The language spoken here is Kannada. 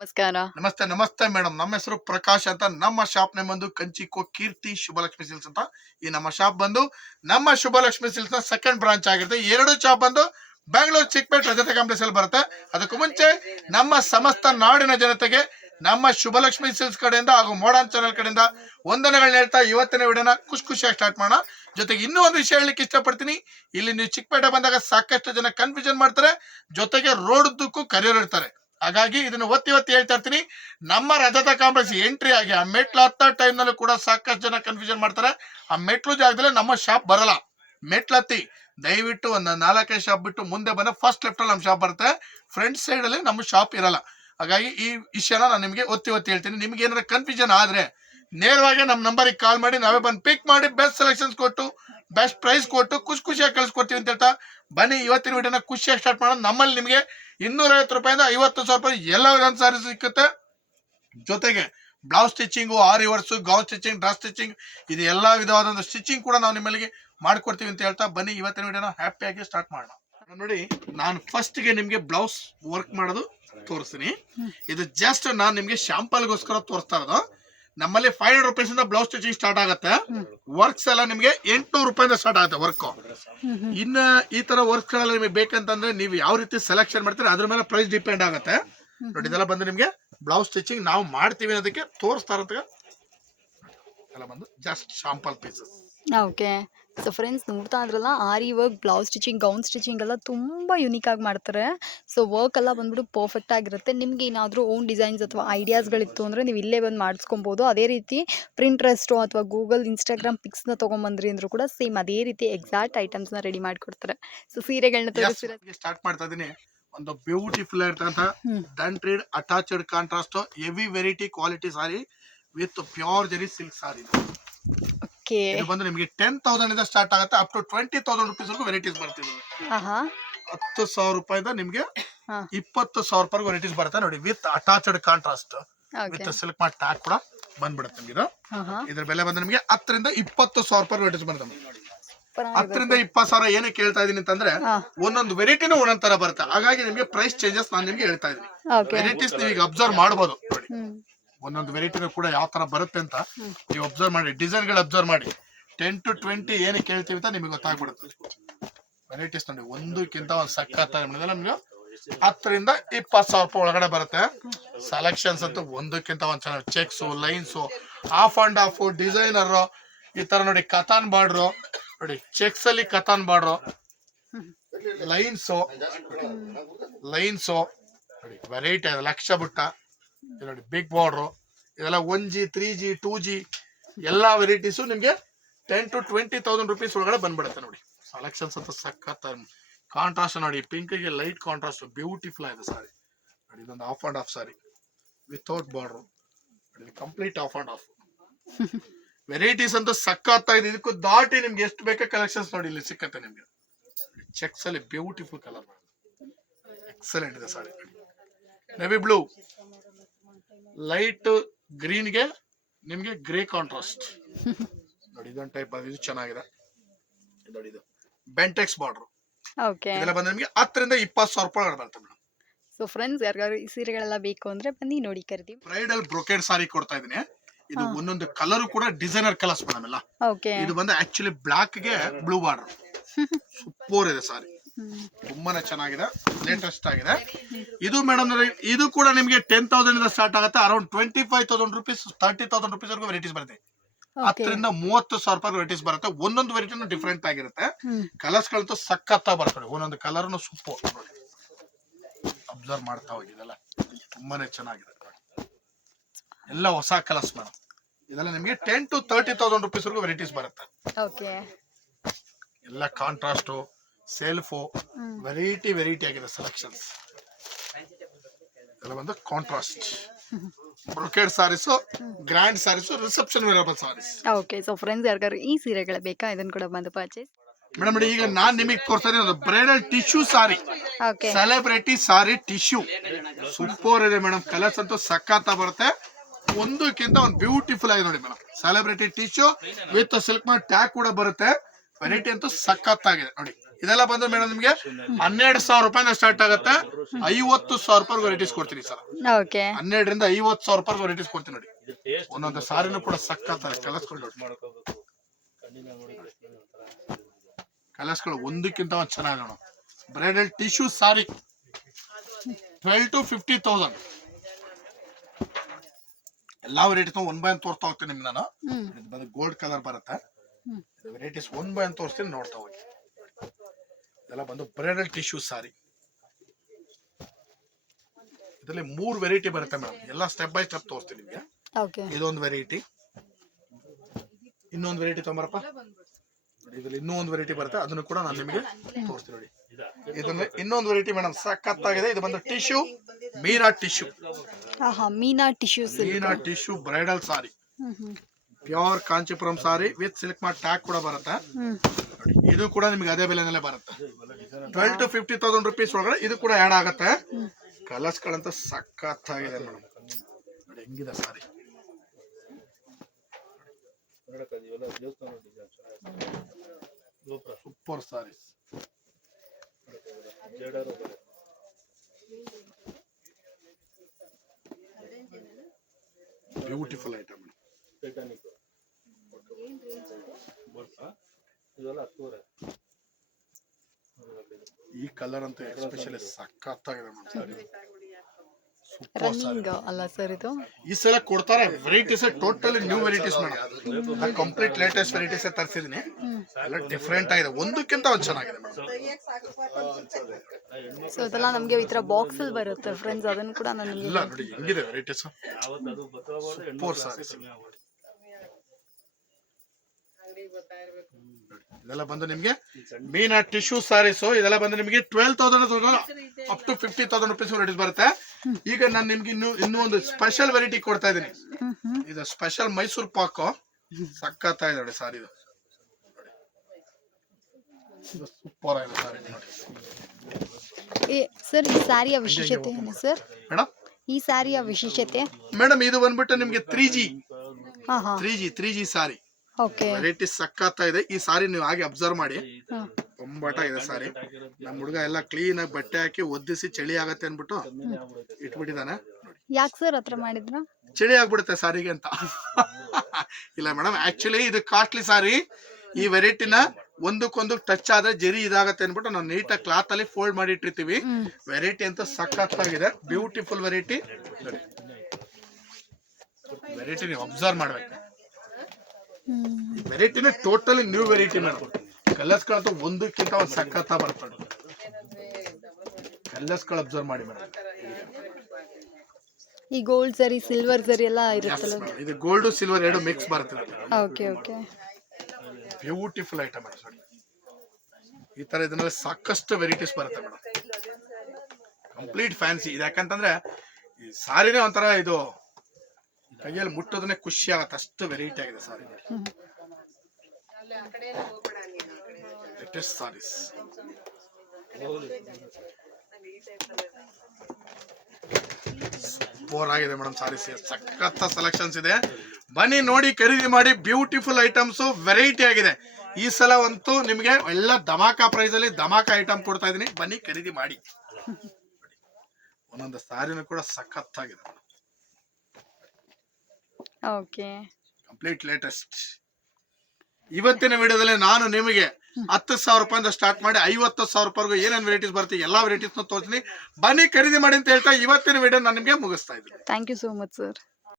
ನಮಸ್ಕಾರ. ನಮಸ್ತೆ ನಮಸ್ತೆ ಮೇಡಮ್ ನಮ್ಮ ಹೆಸರು ಪ್ರಕಾಶ್ ಅಂತ. ನಮ್ಮ ಶಾಪ್ ನೇಮ್ ಬಂದು ಕಂಚಿಕೋ ಕೀರ್ತಿ ಶುಭಲಕ್ಷ್ಮಿ ಸಿಲ್ಸ್ ಅಂತ. ಈ ನಮ್ಮ ಶಾಪ್ ಬಂದು ನಮ್ಮ ಶುಭಲಕ್ಷ್ಮಿ ಸಿಲ್ಸ್ನ ಸೆಕೆಂಡ್ ಬ್ರಾಂಚ್ ಆಗಿರುತ್ತೆ. ಎರಡು ಶಾಪ್ ಬಂದು ಬೆಂಗಳೂರು ಚಿಕ್ಕಪೇಟೆ ರಜತ ಕಾಂಪ್ಲೆಕ್ಸ್ ಅಲ್ಲಿ ಬರುತ್ತೆ. ಅದಕ್ಕೂ ಮುಂಚೆ ನಮ್ಮ ಸಮಸ್ತ ನಾಡಿನ ಜನತೆಗೆ ನಮ್ಮ ಶುಭಲಕ್ಷ್ಮಿ ಸಿಲ್ಸ್ ಕಡೆಯಿಂದ ಹಾಗೂ ಮೋಡನ್ ಚಾನೆಲ್ ಕಡೆಯಿಂದ ವಂದನೆಗಳನ್ನ ಹೇಳ್ತಾ ಇವತ್ತಿನ ವಿಡಿಯೋನ ಖುಷಿ ಖುಷಿಯಾಗಿ ಸ್ಟಾರ್ಟ್ ಮಾಡೋಣ. ಜೊತೆಗೆ ಇನ್ನೂ ಒಂದು ವಿಷಯ ಹೇಳಲಿಕ್ಕೆ ಇಷ್ಟಪಡ್ತೀನಿ. ಇಲ್ಲಿ ನೀವು ಚಿಕ್ಕಪೇಟೆ ಬಂದಾಗ ಸಾಕಷ್ಟು ಜನ ಕನ್ಫ್ಯೂಷನ್ ಮಾಡ್ತಾರೆ. ಜೊತೆಗೆ ರೋಡ್ ಉದ್ದಕ್ಕೂ ಕರಿಯರ್ ಇರ್ತಾರೆ. ಹಾಗಾಗಿ ಇದನ್ನು ಒತ್ತಿ ಒತ್ತಿ ಹೇಳ್ತಾ ಇರ್ತೀನಿ. ನಮ್ಮ ರಜತ ಕಾಂಪ್ಲೆಕ್ಸ್ ಎಂಟ್ರಿ ಆಗಿ ಆ ಮೆಟ್ಲು ಹತ್ತ ಟೈಮ್ನಲ್ಲೂ ಕೂಡ ಸಾಕಷ್ಟು ಜನ ಕನ್ಫ್ಯೂಷನ್ ಮಾಡ್ತಾರೆ. ಆ ಮೆಟ್ಲು ಜಾಗದಲ್ಲಿ ನಮ್ಮ ಶಾಪ್ ಬರಲ್ಲ. ಮೆಟ್ಲು ಹತ್ತಿ. ದಯವಿಟ್ಟು ಒಂದು ನಾಲ್ಕೈದು ಶಾಪ್ ಬಿಟ್ಟು ಮುಂದೆ ಬಂದ ಫಸ್ಟ್ ಲೆಫ್ಟ್ ಅಲ್ಲಿ ನಮ್ಮ ಶಾಪ್ ಬರುತ್ತೆ. ಫ್ರಂಟ್ ಸೈಡ್ ಅಲ್ಲಿ ನಮ್ಮ ಶಾಪ್ ಇರಲ್ಲ. ಹಾಗಾಗಿ ಈ ವಿಷಯನ ನಾನು ನಿಮಗೆ ಒತ್ತಿ ಒತ್ತಿ ಹೇಳ್ತೀನಿ. ನಿಮ್ಗೆ ಏನಾದ್ರು ಕನ್ಫ್ಯೂಷನ್ ಆದ್ರೆ ನೇರವಾಗಿ ನಮ್ಮ ನಂಬರಿಗೆ ಕಾಲ್ ಮಾಡಿ, ನಾವೇ ಬಂದು ಪಿಕ್ ಮಾಡಿ ಬೆಸ್ಟ್ ಸೆಲೆಕ್ಷನ್ಸ್ ಕೊಟ್ಟು ಬೆಸ್ಟ್ ಪ್ರೈಸ್ ಕೊಟ್ಟು, ಖುಷಿ ಖುಷಿಯಾಗಿ ಕಳ್ಸಿಕೊಡ್ತೀವಿ ಅಂತ ಹೇಳ್ತಾ. ಬನ್ನಿ, ಇವತ್ತಿನ ವಿಡಿಯೋನ ಖುಷಿಯಾಗಿ ಸ್ಟಾರ್ಟ್ ಮಾಡೋಣ. ನಮ್ಮಲ್ಲಿ ನಿಮಗೆ ಇನ್ನೂರೈವತ್ತು ರೂಪಾಯಿಂದ ಐವತ್ತು ಸಾವಿರ ರೂಪಾಯಿ ಎಲ್ಲ ವಿಧಾನ ಸಾರಿ ಸಿಕ್ಕುತ್ತೆ. ಜೊತೆಗೆ blouse stitching aari work gown stitching dress stitching ಇದು ಎಲ್ಲ ವಿಧವಾದಂಥ ಸ್ಟಿಚಿಂಗ್ ಕೂಡ ನಾವು ನಿಮ್ಮಲ್ಲಿಗೆ ಮಾಡ್ಕೊಡ್ತೀವಿ ಅಂತ ಹೇಳ್ತಾ ಬನ್ನಿ. ಇವತ್ತಿನ ವಿಡಿಯೋನ ಹ್ಯಾಪಿಯಾಗಿ ಸ್ಟಾರ್ಟ್ ಮಾಡೋಣ. ನೋಡಿ ನಾನು ಫಸ್ಟ್ಗೆ ನಿಮ್ಗೆ ಬ್ಲೌಸ್ ವರ್ಕ್ ಮಾಡೋದು ತೋರಿಸ್ತೀನಿ. ಇದು ಜಸ್ಟ್ ನಾನು ನಿಮಗೆ ಶಾಂಪಲ್ಗೋಸ್ಕರ ತೋರಿಸ್ತಾ ಇರೋದು. ನಮ್ಮಲ್ಲಿ ಫೈವ್ ಹಂಡ್ರೆಡ್ ರುಪೀಸ್ ಇಂದ ಬ್ಲೌಸ್ ಸ್ಟಿಚಿಂಗ್ ಸ್ಟಾರ್ಟ್ ಆಗುತ್ತೆ. ವರ್ಕ್ಸ್ ಎಲ್ಲ ನಿಮಗೆ ಎಂಟ್ನೂರು ರೂಪಾಯಿಂದ ಸ್ಟಾರ್ಟ್ ಆಗುತ್ತೆ ವರ್ಕ್ ಇನ್ನ ಈ ತರ ವರ್ಕ್ಸ್ ಗಳೆಲ್ಲ ನಿಮಗೆ ಬೇಕಂತಂದ್ರೆ ನೀವು ಯಾವ ರೀತಿ ಸೆಲೆಕ್ಷನ್ ಮಾಡ್ತೀರಿ ಅದ್ರ ಮೇಲೆ ಪ್ರೈಸ್ ಡಿಪೆಂಡ್ ಆಗುತ್ತೆ. ನೋಡಿ ಇದೆಲ್ಲ ಬಂದು ನಿಮಗೆ ಬ್ಲೌಸ್ ಸ್ಟಿಚಿಂಗ್ ನಾವು ಮಾಡ್ತೀವಿ ಅನ್ನೋದಕ್ಕೆ ತೋರಿಸ್ತಾ ಇರೋದಕ್ಕೆ ಎಲ್ಲ ಬಂದು just sample pieces okay so friends ನೋಡ್ತಾ ಇದ್ರಲ್ಲ aari work blouse stitching gown stitching ಎಲ್ಲ ತುಂಬ ಯುನೀಕ್ ಆಗಿ ಮಾಡ್ತಾರೆ. ಸೊ ವರ್ಕ್ ಎಲ್ಲ ಬಂದ್ಬಿಟ್ಟು ಪರ್ಫೆಕ್ಟ್ ಆಗಿರುತ್ತೆ. ನಿಮ್ಗೆ ಏನಾದರೂ ಓನ್ ಡಿಸೈನ್ಸ್ ಅಥವಾ ಐಡಿಯಾಸ್ಗಳಿತ್ತು ಅಂದರೆ ನೀವು ಇಲ್ಲೇ ಬಂದು ಮಾಡಿಸ್ಕೊಬೋದು. ಅದೇ ರೀತಿ ಪ್ರಿಂಟ್ರೆಸ್ಟು ಅಥವಾ ಗೂಗಲ್ ಇನ್ಸ್ಟಾಗ್ರಾಮ್ ಪಿಕ್ಸ್ನ ತೊಗೊಂಬಂದ್ರಿ ಅಂದರೂ ಕೂಡ ಸೇಮ್ ಅದೇ ರೀತಿ ಎಕ್ಸಾಕ್ಟ್ ಐಟಮ್ಸ್ನ ರೆಡಿ ಮಾಡಿಕೊಡ್ತಾರೆ. ಸೊ ಸೀರೆಗಳನ್ನ ಸ್ಟಾರ್ಟ್ ಮಾಡ್ತಾ ಇದೀನಿ ಒಂದು ಬ್ಯೂಟಿಫುಲ್ ಆಗಿರ್ತಕ್ಕಂಥ. ಡಂಟ್ರಿಡ್ attached contrast heavy variety quality sari with pure zari silk sari okay ಇದು ಬಂದು ನಿಮಗೆ ಟೆನ್ ತೌಸಂಡ್ ಇಂದ ಸ್ಟಾರ್ಟ್ ಆಗುತ್ತೆ up to twenty thousand rupees varieties ಬರ್ತಿದೆ. ಹಾಂ ಹತ್ತು ಸಾವಿರ ರೂಪಾಯಿಂದ ನಿಮಗೆ ಹಾ. ಇಪ್ಪತ್ತು ಸಾವಿರ ರೂಪಾಯಿ ವೆರೈಟೀಸ್ ಬರುತ್ತೆ ನೋಡಿ with attached contrast okay with silk ಮಾಡಿ ಟ್ಯಾಕ್ ಕೂಡ ಬಂದ್ಬಿಡುತ್ತೆ ನಿಮಗೆ ಇದು. ಇದ್ರ ಬೆಲೆ ಬಂದು ನಿಮಗೆ ಹತ್ತರಿಂದ ಇಪ್ಪತ್ತು ಸಾವಿರ ರೂಪಾಯಿ ವೆರೈಟೀಸ್ ಬರುತ್ತೆ ಹತ್ತರಿಂದ ಇಪ್ಪತ್ತು ಸಾವಿರ ಏನಕ್ಕೆ ಹೇಳ್ತಾ ಇದೀನಿ ಅಂತಂದ್ರೆ ಹಾಂ. ಒಂದೊಂದು ವೆರೈಟಿನೂ ಒಂದೊಂದ್ ತರ ಬರುತ್ತೆ. ಹಾಗಾಗಿ ನಿಮಗೆ ಪ್ರೈಸ್ ಚೇಂಜಸ್ ನಾನು ನಿಮ್ಗೆ ಹೇಳ್ತಾ ಇದೀನಿ. ಓಕೆ ವೆರೈಟೀಸ್ ನೀವು ಈಗ ಅಬ್ಸರ್ವ್ ಮಾಡಬಹುದು ನೋಡಿ ಒಂದೊಂದು ವೆರೈಟಿನೂ ಕೂಡ ಯಾವ ತರ ಬರುತ್ತೆ ಅಂತ ನೀವು ಅಬ್ಸರ್ವ್ ಮಾಡಿ ಡಿಸೈನ್ಗಳು ಅಬ್ಸರ್ವ್ ಮಾಡಿ. ಟೆನ್ ಟು ಟ್ವೆಂಟಿ ಏನು ಕೇಳ್ತೀವಿ ಅಂತ ನಿಮಗೆ ಗೊತ್ತಾಗ್ಬಿಡುತ್ತೆ. ವೆರೈಟೀಸ್ ನೋಡಿ ಒಂದಕ್ಕಿಂತ ಒಂದು ಸಖತ್ ನಮಗೆ ಹತ್ತರಿಂದ ಇಪ್ಪತ್ತು ಸಾವಿರ ರೂಪಾಯಿ ಒಳಗಡೆ ಬರುತ್ತೆ. ಸೆಲೆಕ್ಷನ್ಸ್ ಅಂತೂ ಒಂದಕ್ಕಿಂತ ಒಂದು ಚೆನ್ನಾಗಿ checks lines half and half designer ಈ ತರ ನೋಡಿ ಕಥಾನ್ ಬಾರ್ಡ್ರು ನೋಡಿ ಚೆಕ್ಸ್ ಅಲ್ಲಿ ಬಾಡ್ರು. ಬಾರ್ಡ್ರು ಲೈನ್ಸು ಲೈನ್ಸು ನೋಡಿ ವೆರೈಟಿ ಲಕ್ಷ ಬುಟ್ಟ. ನೋಡಿ ಬಿಗ್ ಬಾರ್ಡ್ರು ಇದೆಲ್ಲ one G three G two G ಎಲ್ಲ ವೆರೈಟೀಸು ನಿಮಗೆ ten to twenty thousand rupees ಒಳಗಡೆ ಬಂದ್ಬಿಡುತ್ತೆ ನೋಡಿ. ಸೆಲೆಕ್ಷನ್ಸ್ ಅಂತ ಸಖತ್ ಕಾಂಟ್ರಾಸ್ಟ್ ನೋಡಿ ಪಿಂಕ್ಗೆ ಲೈಟ್ ಕಾಂಟ್ರಾಸ್ಟ್ ಬ್ಯೂಟಿಫುಲ್ ಆಗಿದೆ ಸಾರಿ ನೋಡಿ, ಇದೊಂದು half and half sari without border complete half and half varieties ಅಂತ ಸಖತ್ತಾಗಿದೆ ಇದಕ್ಕೂ ದಾಟಿ ನಿಮ್ಗೆ ಎಷ್ಟು ಬೇಕಾ ಕಲೆಕ್ಷನ್ಸ್ ನೋಡಿ ಇಲ್ಲಿ ಸಿಕ್ಕತ್ತೆ ನಿಮಗೆ. ಚೆಕ್ಸ್ ಅಲ್ಲಿ ಬ್ಯೂಟಿಫುಲ್ ಕಲರ್ ಎಕ್ಸಲೆಂಟ್ ಇದೆ ಸಾರಿ ನೆವಿ ಬ್ಲೂ ಲೈಟ್ ಗ್ರೀನ್ಗೆ ನಿಮ್ಗೆ ಗ್ರೇ ಕಾಂಟ್ರಾಸ್ಟ್. ನೋಡಿ ಇದೊಂದು ಟೈಪ್ ಇದು ಚೆನ್ನಾಗಿದೆ. ಇದು ನೋಡಿ ಇದು ಬೆಂಟೆಕ್ಸ್ ಬಾರ್ಡರ್ ಓಕೆ ಇದೆಲ್ಲ ಬಂದ್ರೆ ನಿಮಗೆ ಹತ್ತರಿಂದ ಇಪ್ಪತ್ತು ಸಾವಿರ ರೂಪಾಯಿ ಬರುತ್ತೆ ಮೇಡಮ್. ಸೊ ಫ್ರೆಂಡ್ಸ್ ಯಾರಿಗಾದ್ರು ಈ ಸೀರೆಗಳೆಲ್ಲ ಬೇಕು ಅಂದ್ರೆ ಬನ್ನಿ ನೋಡಿ ಕರಿತೀವಿ ಬ್ರೈಡಲ್ ಬ್ರೋಕೆಡ್ ಸಾರಿ ಕೊಡ್ತಾ ಇದೀನಿ ಇದು. ಒಂದೊಂದು ಕಲರ್ ಕೂಡ ಡಿಸೈನರ್ ಕಲರ್ಸ್ ಮೇಡಮ್ ಎಲ್ಲ. ಓಕೆ ಇದು ಬಂದು ಆಕ್ಚುಲಿ ಬ್ಲಾಕ್ಗೆ ಬ್ಲೂ ಬಾರ್ಡರ್ ಸೂಪರ್ ಇದೆ ಸಾರಿ ತುಂಬಾನೇ ಚೆನ್ನಾಗಿದೆ ಲೇಟೆಸ್ಟ್ ಆಗಿದೆ. ಇದು ಮೇಡಮ್ ಇದು ಕೂಡ ನಿಮಗೆ ಟೆನ್ ತೌಸಂಡ್ ಇಂದ ಸ್ಟಾರ್ಟ್ ಆಗುತ್ತೆ around twenty five thousand rupees thirty thousand rupees ವರೆಗೂ ವೆರೈಟೀಸ್ ಬರುತ್ತೆ. ಹತ್ತರಿಂದ ಮೂವತ್ತು ಸಾವಿರ ರೂಪಾಯಿ ವೆರೈಟೀಸ್ ಬರುತ್ತೆ ಒಂದೊಂದು ವೆರೈಟಿನೂ ಡಿಫ್ರೆಂಟ್ ಆಗಿರುತ್ತೆ. ಕಲರ್ಸ್ ಗಳಂತೂ ಸಖತ್ತ ಬರ್ತದೆ ಒಂದೊಂದು ಕಲರ್ನು ಸೂಪರ್ ನೋಡಿ ಅಬ್ಸರ್ವ್ ಮಾಡ್ತಾ ಹೋಗಿದೆಲ್ಲ ತುಂಬಾನೇ ಚೆನ್ನಾಗಿದೆ ಎಲ್ಲ ಹೊಸ ಕಲರ್ಸ್ ಮೇಡಮ್ ಇದೆಲ್ಲ ನಿಮಗೆ ten to thirty thousand rupees ವರೆಗೂ ವೆರೈಟೀಸ್ ಬರುತ್ತೆ. ಎಲ್ಲ ಕಾಂಟ್ರಾಸ್ಟು ಸೆಲ್ಫು ವೆರೈಟಿ ವೆರೈಟಿ ಆಗಿದೆ ಸೆಲೆಕ್ಷನ್ಸ್. ಎಲ್ಲ ಬಂದು contrast brocade saris grand saris reception wearable saris okay so friends ಯಾರಿಗಾರು ಈ ಸೀರೆಗಳು ಬೇಕಾ? ಇದನ್ನು ಕೂಡ ಬಂದು ಪರ್ಚೇಸ್ ಮೇಡಮ್ ಮೇಡಮ್ ಈಗ ನಾನು ನಿಮಗೆ ತೋರಿಸ್ತಾ ಒಂದು bridal tissue sari okay celebrity sari tissue super ಇದೆ ಮೇಡಮ್. ಕಲರ್ಸ್ ಅಂತೂ ಸಖತ್ತ ಬರುತ್ತೆ. ಒಂದಕ್ಕಿಂತ ಒಂದು ಬ್ಯೂಟಿಫುಲ್ ಆಗಿದೆ ನೋಡಿ madam. Celebrity tissue with silk tag ಕೂಡ ಬರುತ್ತೆ. ವೆರೈಟಿ ಅಂತೂ ಸಕ್ಕತ್ತಾಗಿದೆ ನೋಡಿ. ಇದೆಲ್ಲ ಬಂದ್ರೆ ಮೇಡಮ್ ನಿಮ್ಗೆ ಹನ್ನೆರಡು ಸಾವಿರ ರೂಪಾಯಿಂದ ಸ್ಟಾರ್ಟ್ ಆಗುತ್ತೆ. ಐವತ್ತು ಸಾವಿರ ರೂಪಾಯಿ ವೆರೈಟೀಸ್ ಕೊಡ್ತೀನಿ ಸರ್. ಓಕೆ ಹನ್ನೆರಡರಿಂದ ಐವತ್ತು ಸಾವಿರ ರೂಪಾಯಿ ವೆರೈಟೀಸ್ ಕೊಡ್ತೀನಿ ನೋಡಿ. ಒಂದೊಂದು ಸಾರಿನೂ ಕೂಡ ಸಕ್ಕತ್ತ ಕಲಸ್ಕೊಂಡು ನೋಡಿ. ಕಲರ್ಸ್ಗಳು ಒಂದಕ್ಕಿಂತ ಒಂದು ಚೆನ್ನಾಗಿ ನೋಡು. Bridal tissue sari twelve to fifty thousand ಎಲ್ಲಾ ವೆರೈಟೀಸ್ ಒನ್ ಬೈ ಅಂತ ತೋರ್ತಾ ಹೋಗ್ತೀನಿ ನಿಮ್ಗೆ ನಾನು. ಗೋಲ್ಡ್ ಕಲರ್ ಬರುತ್ತೆ. ವೆರೈಟೀಸ್ ಒನ್ ಬೈ ಅಂತ ತೋರಿಸ್ತೀನಿ ನೋಡ್ತಾ ಹೋಗಿ. ಇದೆಲ್ಲ ಬಂದು ಬ್ರೈಡಲ್ ಟಿಶ್ಯೂ ಸಾರಿ. ಇದರಲ್ಲಿ ಮೂರು ವೆರೈಟಿ ಬರುತ್ತೆ ಮೇಡಮ್. ಎಲ್ಲ ಸ್ಟೆಪ್ ಬೈ ಸ್ಟೆಪ್ ತೋರಿಸ್ತೀನಿ ನಿಮಗೆ. ಇದೊಂದು ವೆರೈಟಿ. ಇನ್ನೊಂದು ವೆರೈಟಿ ತೊಂಬರಪ್ಪ ಇದ್ರಲ್ಲಿ ಇನ್ನೂ ಒಂದು ವೆರೈಟಿ ಬರುತ್ತೆ. ಅದನ್ನು ಕೂಡ ನಾನು ನಿಮಗೆ ತೋರಿಸ್ತೀನಿ ನೋಡಿ. ಇದನ್ನ ಇನ್ನೊಂದು ವೆರೈಟಿ ಮೇಡಮ್. ಸಖತ್ತಾಗಿದೆ. ಇದು ಬಂದು tissue Meena tissue. Meena tissues Meera tissue bridal sari. Pure Kanchipuram sari with silk mark tag ಕೂಡ ಬರುತ್ತೆ. ನೋಡಿ, ಇದು ಕೂಡ ನಿಮ್ಗೆ ಅದೇ ಬೆಲೆನಲ್ಲೇ ಬರುತ್ತೆ. Twelve to fifty thousand rupees ಒಳಗಡೆ ಇದು ಕೂಡ ಆ್ಯಡ್ ಆಗುತ್ತೆ. ಕಲರ್ಸ್ ಗಳಂತ ಸಖತ್ತಾಗಿದೆ ಮೇಡಮ್. ನೋಡಿ ಹೆಂಗಿದೆ sari. Super saris beautiful item ಈ ಕಲರ್ ಅಂತ ಎಸ್ಪೆಷಲಿ ಸಖತ್ತಾಗಿದೆ ಮೇಡಮ್ ಸಾರಿ. ಸಾರಿ ರನ್ನಿಂಗ್ ಅಲ್ಲ ಸರ್ ಇದು? ಈ ಸಲ ಕೊಡ್ತಾರೆ varieties totally new varieties madam. Complete latest varieties ತರಿಸಿದೀನಿ. ಎಲ್ಲ ಡಿಫ್ರೆಂಟ್ ಆಗಿದೆ. ಒಂದಕ್ಕಿಂತ ಒಂದು ಚೆನ್ನಾಗಿದೆ ಮೇಡಮ್. ಸೊ ಇದೆಲ್ಲ ನಮಗೆ ಈ ಥರ ಬಾಕ್ಸ್ ಅಲ್ಲಿ ಬರುತ್ತೆ ಫ್ರೆಂಡ್ಸ್ ಅದನ್ನು ಕೂಡ ನಾನು ನಿಮಗೆ ಇಲ್ಲ ನೋಡಿ ಹೆಂಗಿದೆ ವೆರೈಟೀಸ್ ಸೂಪರ್ ಸಾರೀಸ್ ಇದೆಲ್ಲ ಬಂದು ನಿಮಗೆ ಮೀನಾ ಟಿಶ್ಯೂ ಸಾರೀಸ್ ಇದೆಲ್ಲ ಬಂದು ನಿಮಗೆ twelve thousand up to fifty thousand rupees rate ಬರುತ್ತೆ. ಈಗ ನಾನು ನಿಮ್ಗೆ ಇನ್ನು ಇನ್ನೂ ಒಂದು ಸ್ಪೆಷಲ್ ವೆರೈಟಿ ಕೊಡ್ತಾ ಇದ್ದೀನಿ. ಇದು ಸ್ಪೆಷಲ್ ಮೈಸೂರ್ ಪಾಕು. ಇದೆ ನೋಡಿ ಸಾರಿ ಇದು. ಸೂಪರ್ ಆಗಿದೆ ಸಾರಿ ನೋಡಿ. ಏ ಸರ್ ಈ ಸಾರಿಯ ವಿಶೇಷತೆ ಏನು ಸರ್? ಮೇಡಮ್ ಈ ಸಾರಿಯ ವಿಶೇಷತೆ? ಮೇಡಮ್ ಇದು ಬಂದ್ಬಿಟ್ಟು ನಿಮ್ಗೆ ತ್ರೀ ಜಿ ಹಾ ಹಾ three G three G sari. Variety ಸಖತ್ತ ಇದೆ ಈ ಸಾರಿ ನೀವು ಹಾಗೆ ಅಬ್ಸರ್ವ್ ಮಾಡಿ. ಒಂಬಟ ಇದೆ ಸಾರಿ. ನಮ್ಮ ಹುಡುಗ ಎಲ್ಲ ಕ್ಲೀನ್ ಆಗಿ ಬಟ್ಟೆ ಹಾಕಿ ಒದ್ದಿಸಿ ಚಳಿ ಆಗತ್ತೆ ಅನ್ಬಿಟ್ಟು ಇಟ್ಬಿಟ್ಟಿದಾನೆ. ಯಾಕೆ ಸರ್ ಹತ್ರ ಮಾಡಿದ್ರ? ಚಳಿ ಆಗ್ಬಿಡುತ್ತೆ ಸಾರಿಗೆ ಅಂತ. ಇಲ್ಲ ಮೇಡಮ್ ಆಕ್ಚುಲಿ ಇದು ಕಾಸ್ಟ್ಲಿ ಸಾರಿ. ಈ ವೆರೈಟಿನ ಒಂದಕ್ಕೊಂದು ಟಚ್ ಆದ್ರೆ ಜರಿ ಇದಾಗತ್ತೆ ಅನ್ಬಿಟ್ಟು ನಾವು ನೀಟಾಗಿ ಕ್ಲಾತ್ ಅಲ್ಲಿ ಫೋಲ್ಡ್ ಮಾಡಿ ಇಟ್ಟಿರ್ತೀವಿ. ವೆರೈಟಿ ಅಂತ ಸಖತ್ತಾಗಿದೆ ಬ್ಯೂಟಿಫುಲ್ ವೆರೈಟಿ ವೆರೈಟಿ ನೀವು ಅಬ್ಸರ್ವ್ ಮಾಡ್ಬೇಕು. ವೆರೈಟಿನೇ ಟೋಟಲಿ ನ್ಯೂ ವೆರೈಟಿ ಮೇಡಮ್ ಕಲರ್ಸ್ಗಳಂತೂ ಒಂದಕ್ಕಿಂತ ಒಂದು ಸಖತ್ತ ಬರ್ತದೆ ಕಲರ್ಸ್ಗಳು ಅಬ್ಸರ್ವ್ ಮಾಡಿ ಮೇಡಮ್ ಈ ಗೋಲ್ಡ್ ಸರಿ ಸಿಲ್ವರ್ ಸರಿ ಎಲ್ಲ ಇರುತ್ತಲ್ಲ ಇದು ಗೋಲ್ಡ್ ಸಿಲ್ವರ್ ಎರಡು ಮಿಕ್ಸ್ ಬರುತ್ತೆ okay okay beautiful item madam ಈ ತರ ಇದನ್ನೆಲ್ಲ ಸಾಕಷ್ಟು ವೆರೈಟೀಸ್ ಬರುತ್ತೆ ಮೇಡಮ್ ಕಂಪ್ಲೀಟ್ ಫ್ಯಾನ್ಸಿ ಇದು ಯಾಕಂತಂದ್ರೆ ಈ ಸಾರಿನೇ ಒಂಥರ ಇದು ಕೈಯಲ್ಲಿ ಮುಟ್ಟೋದನ್ನೇ ಖುಷಿ ಆಗತ್ತೆ. ಅಷ್ಟು ವೆರೈಟಿ ಆಗಿದೆ ಸಾರಿ. ಲೇಟೆಸ್ಟ್ ಸಾರೀಸ್ ಸೂಪರ್ ಆಗಿದೆ ಮೇಡಮ್ ಸಾರೀಸ್ ಸಖತ್ತ ಸೆಲೆಕ್ಷನ್ಸ್ ಇದೆ. ಬನ್ನಿ ನೋಡಿ, ಖರೀದಿ ಮಾಡಿ ಬ್ಯೂಟಿಫುಲ್ ಐಟಮ್ಸ್ ವೆರೈಟಿ ಆಗಿದೆ. ಈ ಸಲ ಅಂತೂ ನಿಮಗೆ ಎಲ್ಲ ಧಮಾಕ ಪ್ರೈಸ್ ಅಲ್ಲಿ ಧಮಾಕ ಐಟಮ್ ಕೊಡ್ತಾ ಇದೀನಿ ಬನ್ನಿ, ಖರೀದಿ ಮಾಡಿ. ಒಂದೊಂದು ಸಾರಿನೂ ಕೂಡ ಸಖತ್ತಾಗಿದೆ. ಓಕೆ. ಕಂಪ್ಲೀಟ್ ಲೇಟೆಸ್ಟ್ ಇವತ್ತಿನ ವಿಡಿಯೋದಲ್ಲಿ ನಾನು ನಿಮಗೆ ಹತ್ತು ಸಾವಿರ ರೂಪಾಯಿಂದ ಸ್ಟಾರ್ಟ್ ಮಾಡಿ ಐವತ್ತು ಸಾವಿರ ರೂಪಾಯಿಗೂ ಏನೇನು ವೆರೈಟೀಸ್ ಬರುತ್ತೆ ಎಲ್ಲಾ ವೆರೈಟೀಸ್ನ ತೋರಿಸ್ತೀನಿ. ಬನ್ನಿ ಖರೀದಿ ಮಾಡಿ ಅಂತ ಹೇಳ್ತಾ ಇವತ್ತಿನ ವಿಡಿಯೋ ನಾನು ನಿಮಗೆ ಮುಗಿಸ್ತಾ ಇದ್ದೀನಿ. Thank you so much sir